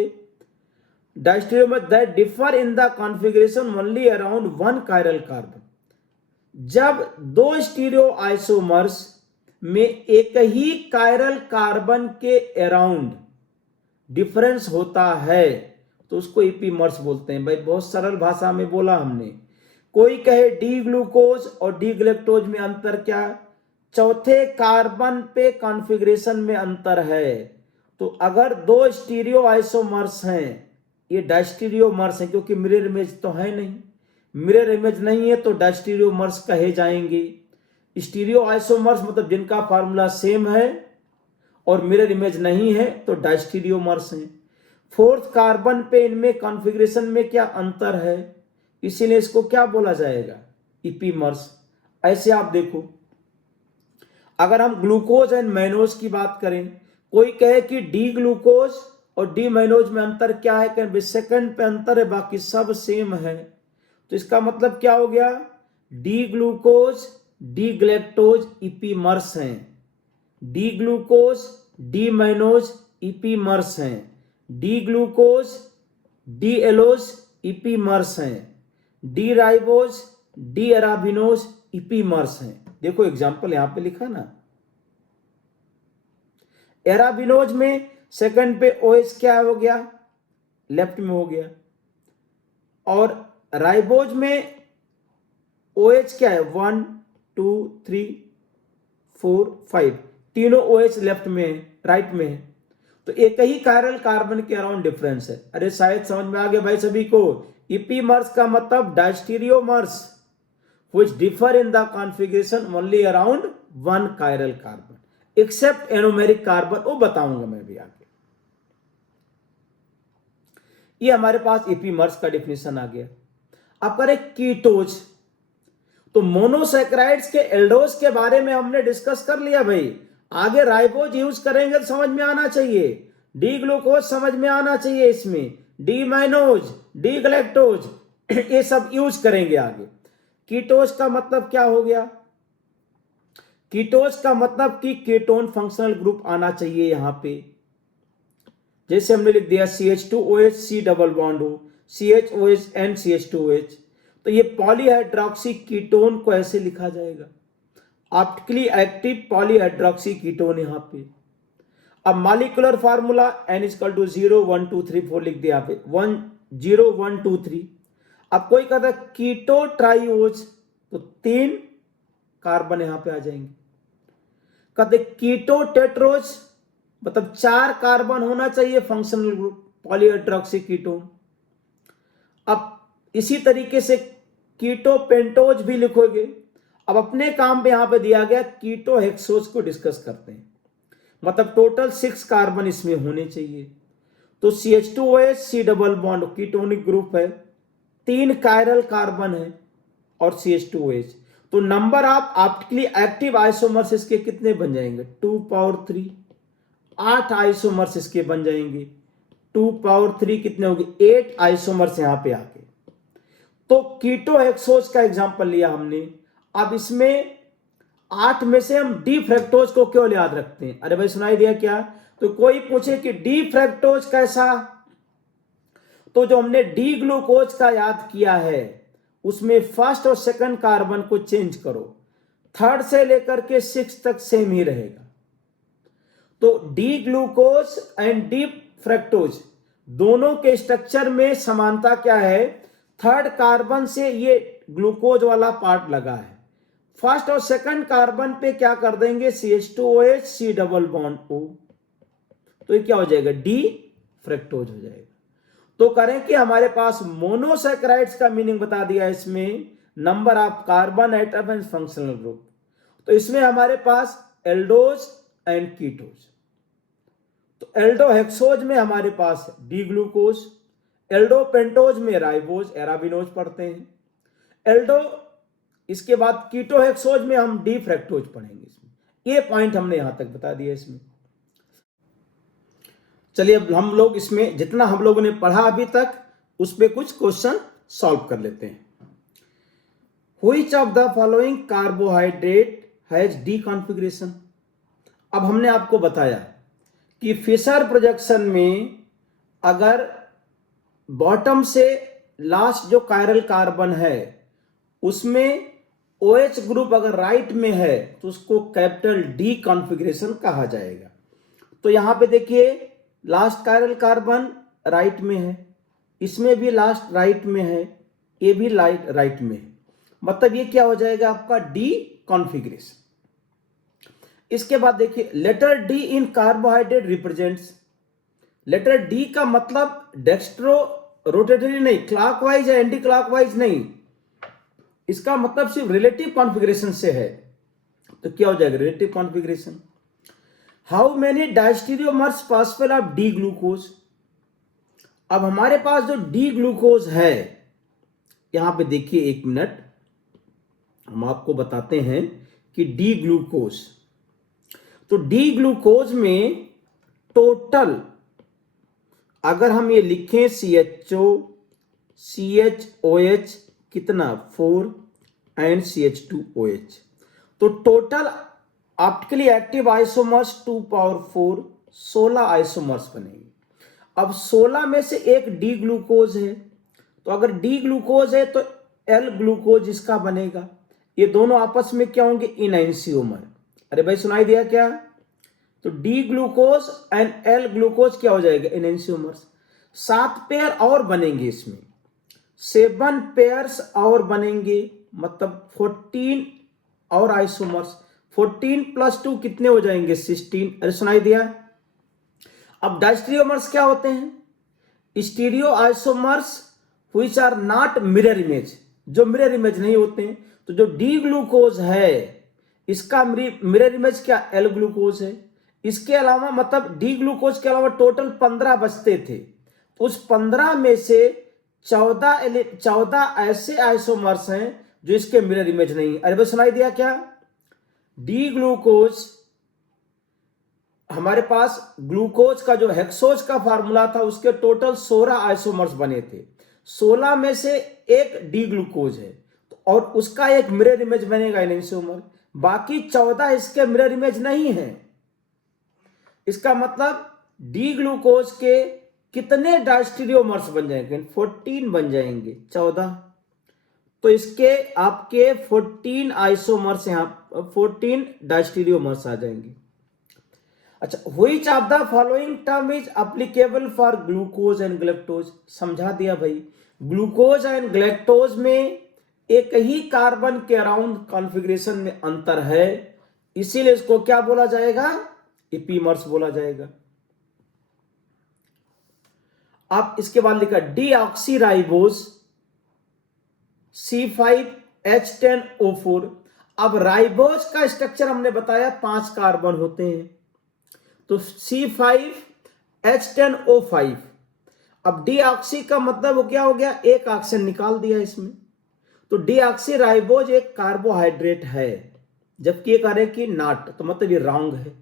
diastereomers that differ in the configuration only around one chiral carbon. जब दो स्टीरियो आइसोमर्स में एक ही कायरल कार्बन के अराउंड डिफरेंस होता है तो उसको इपीमर्स बोलते हैं। भाई बहुत सरल भाषा में बोला हमने। कोई कहे डी ग्लूकोज और डी ग्लैक्टोज में अंतर क्या, चौथे कार्बन पे कॉन्फ़िगरेशन में अंतर है। तो अगर दो स्टीरियो आइसोमर्स हैं, ये डायस्टीरियोमर्स हैं, क्योंकि मिरर इमेज तो है नहीं, मिरर इमेज नहीं है तो डायस्टीरियोमर्स कहे जाएंगे। स्टीरियो आइसोमर्स मतलब जिनका फार्मूला सेम है और मिरर इमेज नहीं है तो डायस्टीरियोमर्स हैं। फोर्थ कार्बन पे इनमें कॉन्फ़िगरेशन में क्या अंतर है, इसीलिए इसको क्या बोला जाएगा, इपीमर्स। ऐसे आप देखो, अगर हम ग्लूकोज एंड मैनोज की बात करें, कोई कहे कि डी ग्लूकोज और डी मैनोज में अंतर क्या है, कहें सेकंड पे अंतर है, बाकी सब सेम है। तो इसका मतलब क्या हो गया, डी ग्लूकोज डी ग्लैक्टोज इपीमर्स हैं, डी ग्लूकोज डी मैनोज इपीमर्स हैं, डी ग्लूकोज डी एलोज इपीमर्स हैं, डी राइबोज डी अराबिनोज इपीमर्स हैं। देखो एग्जांपल यहां पे लिखा ना, एराबिनोज में सेकंड पे OH क्या हो गया, लेफ्ट में हो गया, और राइबोज में OH क्या है, 1 2 3 4 5, तीनों OH लेफ्ट में है, राइट में है, तो एक ही कायरल कार्बन के अराउंड डिफरेंस है। अरे शायद समझ में आ गया भाई सभी को। इपीमर्स का मतलब diastereomers which differ in the configuration only around one chiral carbon except anomeric carbon, वो बताऊंगा मैं भी आगे। ये हमारे पास इपीमर्स का डिफिनेशन आ गया। अब करें कीटोज, तो मोनोसैकेराइड्स के एल्डोज के बारे में हमने डिस्कस कर लिया भाई। आगे राइबोज यूज करेंगे तो समझ में आना चाहिए, डी ग्लूकोज समझ में आना चाहिए, इसमें डी माइनोज डी ग्लैक्टोज ये सब यूज करेंगे आगे। कीटोज का मतलब क्या हो गया, कीटोज का मतलब कि कीटोन फंक्शनल ग्रुप आना चाहिए यहां पे। जैसे हमने लिख दिया CH2OH C डबल बॉन्ड हो, CHOH and CH2OH, तो ये पॉलीहाइड्रोक्सी कीटोन को ऐसे लिखा जाएगा, ऑप्टिकली एक्टिव पॉलीहाइड्रोक्सी कीटोन यहां पे। अब मॉलिक्यूलर फार्मूला N = 0 1 2 3 4 लिख दिया पे, 1 0 1 2 3। अब कोई कहता है कीटो ट्राइओज, तो 3 कार्बन यहां पे आ जाएंगे। कहते कीटो टेट्रोज मतलब 4 कार्बन होना चाहिए फंक्शनल ग्रुप पॉलीहाइड्रोक्सी कीटोन। अब इसी तरीके से कीटो पेंटोज भी लिखोगे। अब अपने काम पे यहां पे दिया गया कीटो हेक्सोज को डिस्कस करते हैं, मतलब टोटल 6 कार्बन इसमें होने चाहिए। तो CH2OH C double bond ketonic group है, 3 कायरल कार्बन है और CH2OH। तो number of optically active isomers इसके कितने बन जाएंगे? 2 पावर 3, 8 आइसोमर्स इसके बन जाएंगे। 2 पावर 3 कितने होंगे? 8 आइसोमर्स यहां पे आके। तो कीटो हेक्सोज का एग्जांपल लिया हमने। अब इसमें 8 में से हम डी फ्रक्टोज को क्यों याद रखते हैं? अरे भाई सुनाई दिया क्या? तो कोई पूछे कि डी फ्रक्टोज कैसा, तो जो हमने डी ग्लूकोज का याद किया है उसमें फर्स्ट और सेकंड कार्बन को चेंज करो, थर्ड से लेकर के 6 तक सेम ही रहेगा। तो D glucose and D fructose दोनों के स्ट्रक्चर में समानता क्या है? थर्ड कार्बन से ये ग्लूकोज वाला पार्ट लगा है, फर्स्ट और सेकंड कार्बन पे क्या कर देंगे? CH2OH C double bond O, तो ये क्या हो जाएगा? डी फ्रक्टोज हो जाएगा। तो करें कि हमारे पास मोनोसैकेराइड्स का मीनिंग बता दिया इसमें, number of carbon atom and functional group. तो इसमें हमारे पास एल्डोज एंड कीटोज। तो एल्डोहेक्सोज में हमारे पास डी ग्लूकोज, एल्डोपेंटोज में राइबोज एराबिनोज पढ़ते हैं, एल्डो इसके बाद कीटोहेक्सोज में हम डी फ्रक्टोज पढ़ेंगे। इसमें ये पॉइंट हमने यहां तक बता दिया इसमें। चलिए अब हम लोग इसमें जितना हम लोगों ने पढ़ा अभी तक उस पे कुछ क्वेश्चन सॉल्व कर लेते हैं। Which of the following carbohydrate has D configuration? अब हमने आपको बताया कि फिशर प्रोजेक्शन में अगर बॉटम से लास्ट जो कायरल कार्बन है उसमें OH ग्रुप अगर राइट में है तो उसको कैपिटल डी कॉन्फ़िगरेशन कहा जाएगा। तो यहां पे देखिए लास्ट कायरल कार्बन राइट में है, इसमें भी लास्ट राइट में है, ये भी राइट में है, मतलब ये क्या हो जाएगा आपका? D configuration. इसके बाद देखिए लेटर डी इन कार्बोहाइड्रेट रिप्रेजेंट्स, लेटर डी का मतलब डेक्स्ट्रो रोटेटरी नहीं, क्लॉकवाइज या एंटी क्लॉकवाइज नहीं, इसका मतलब सिर्फ रिलेटिव कॉन्फ़िगरेशन से है। तो क्या हो जाएगा? Relative configuration. How many diastereomers possible of D glucose? अब हमारे पास जो डी ग्लूकोज है यहां पे देखिए, एक मिनट हम आपको बताते हैं कि डी ग्लूकोज, तो डी ग्लूकोज में टोटल अगर हम ये लिखें CHO CHOH कितना? 4 एंड CH2OH, तो total optically active isomers 2 power 4 16 isomers बनेंगे। अब 16 में से एक डी ग्लूकोज है, तो अगर डी ग्लूकोज है तो एल ग्लूकोज इसका बनेगा। ये दोनों आपस में क्या होंगे? इनएंसियोमर। अरे भाई सुनाई दिया क्या? तो D glucose and L glucose क्या हो जाएगा? इनएंसियोमर्स। 7 पेयर और बनेंगे इसमें, 7 पेयर्स और बनेंगे, मतलब 14 और आइसोमर्स। 14 + 2 कितने हो जाएंगे? 16। अरे सुनाई दिया? अब डायस्टीरियोमर्स क्या होते हैं? Stereo isomers which are not mirror image, जो मिरर इमेज नहीं होते हैं। तो जो डी ग्लूकोज है इसका मिरर इमेज क्या? एल ग्लूकोज है। इसके अलावा मतलब डी ग्लूकोज के अलावा टोटल 15 बचते थे, तो उस 15 में से 14 ऐसे आइसोमर्स हैं जो इसके मिरर इमेज नहीं। अरे भाई सुनाई दिया क्या? डी ग्लूकोज हमारे पास ग्लूकोज का जो हेक्सोज का फार्मूला था उसके टोटल 16 आइसोमर्स बने थे, 16 में से एक डी ग्लूकोज है और उसका एक मिरर इमेज बनेगा एनेंसियोमर, बाकी 14 इसके मिरर इमेज नहीं है। इसका मतलब डी ग्लूकोज के कितने डायस्टीरियोमर्स बन जाएंगे? 14 बन जाएंगे, 14। तो इसके आपके 14 आइसोमर्स यहां 14 डायस्टीरियोमर्स आ जाएंगे। अच्छा, which of the following term is applicable for glucose and galactose? समझा दिया भाई, ग्लूकोज एंड ग्लैक्टोज में एक ही कार्बन के अराउंड कॉन्फ़िगरेशन में अंतर है, इसीलिए इसको क्या बोला जाएगा? इपीमर्स बोला जाएगा। आप इसके बाद लिखा डीऑक्सीराइबोज C5H10O4। अब राइबोज का स्ट्रक्चर हमने बताया 5 कार्बन होते हैं, तो C5H10O5। अब डीऑक्सी का मतलब क्या हो गया, एक ऑक्सीजन निकाल दिया इसमें, तो डीऑक्सी राइबोज एक कार्बोहाइड्रेट है, जबकि ये कह रहे कि नॉट, तो मतलब ये रॉन्ग है।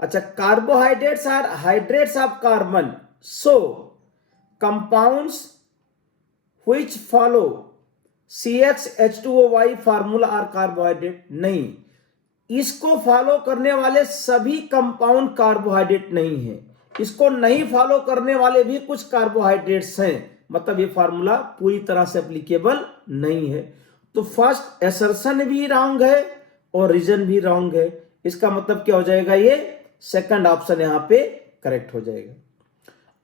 अच्छा, carbohydrates are hydrates of carbon, so compounds which follow CxH2O5 formula are carbohydrate, नहीं, इसको फॉलो करने वाले सभी कंपाउंड कार्बोहाइड्रेट नहीं है, इसको नहीं फॉलो करने वाले भी कुछ कार्बोहाइड्रेट्स हैं, मतलब ये फार्मूला पूरी तरह से एप्लीकेबल नहीं है। तो फर्स्ट एसर्शन भी रॉन्ग है और रीजन भी रॉन्ग है, इसका मतलब क्या हो जाएगा, ये सेकंड ऑप्शन यहां पे करेक्ट हो जाएगा।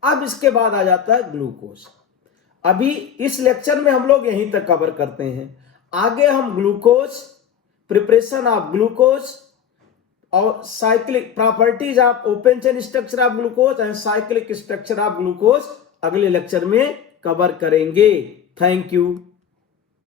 अब इसके बाद आ जाता है ग्लूकोज। अभी इस लेक्चर में हम लोग यहीं तक कवर करते हैं, आगे हम ग्लूकोज, प्रिपरेशन ऑफ ग्लूकोज और cyclic properties of open chain structure of glucose and cyclic structure of glucose अगले लेक्चर में कवर करेंगे। Thank you.